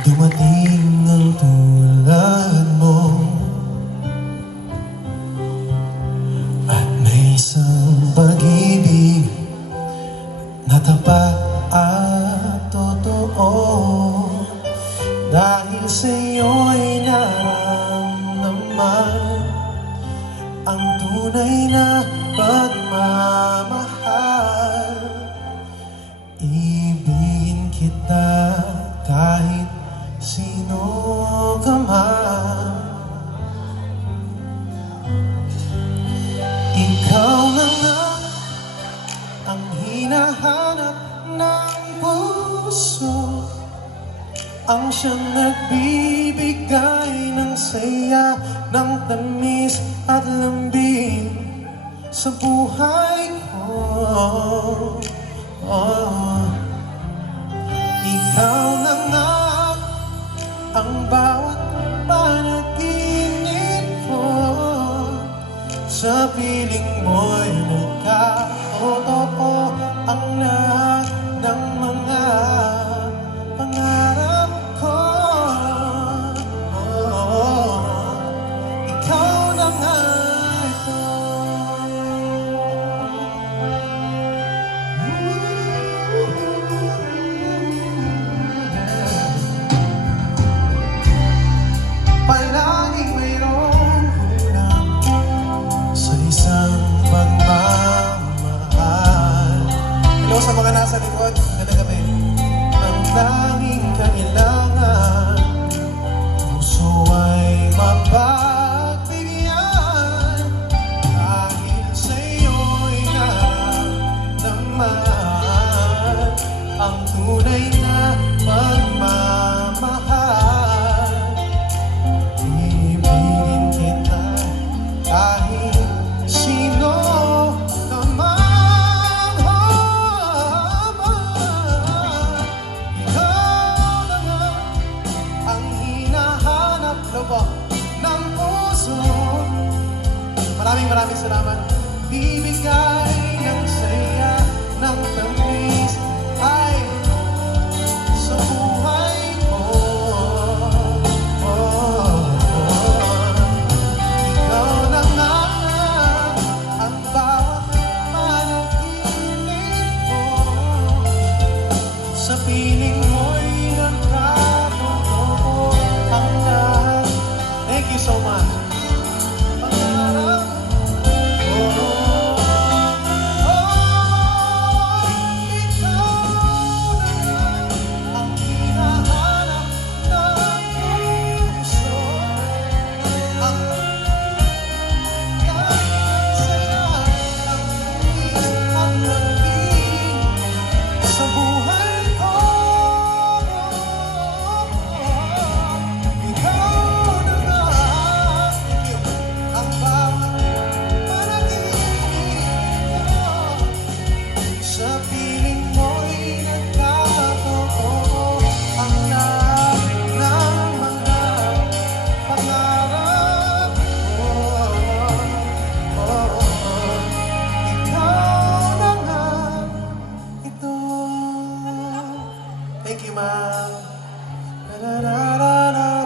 Dumating ang tulad mo at may isang pag-ibig na tapat at totoo. Dahil sa'yo'y naramdaman ang tunay na pagmamahal. Ibigin kita kahit sino ka man. Ikaw na nga ang hinahanap ng puso, ang siyang nagbibigay ng saya, ng tamis at lambing sa buhay ko. Ikaw na nga ang bawat panaginip ko, sa piling mo'y nagkatotoo ang lahat ng mga pangarap ko. Ikaw na nga ito. Palaging mayroong kulang sa isang pagmamahal. Hello sa mga nasa likod, ganda gabi. Ang tanging kailangan, puso ay mapagbigyan. Dahil sa'yo'y naramdaman ang tunay na pagmamahal. Ibigin kita kahit sino ka man. Ikaw na nga ang hinahanap ng puso. Maraming salamat. Bibigay ng saya, ng tamis ay sa buhay ko. Ikaw na nga ang bawat panaginip ko, sa piling mo'y nagkatotoo ang lahat. Thank you so much. Pangarap thank you, ma'am. Da, da, da, da, da.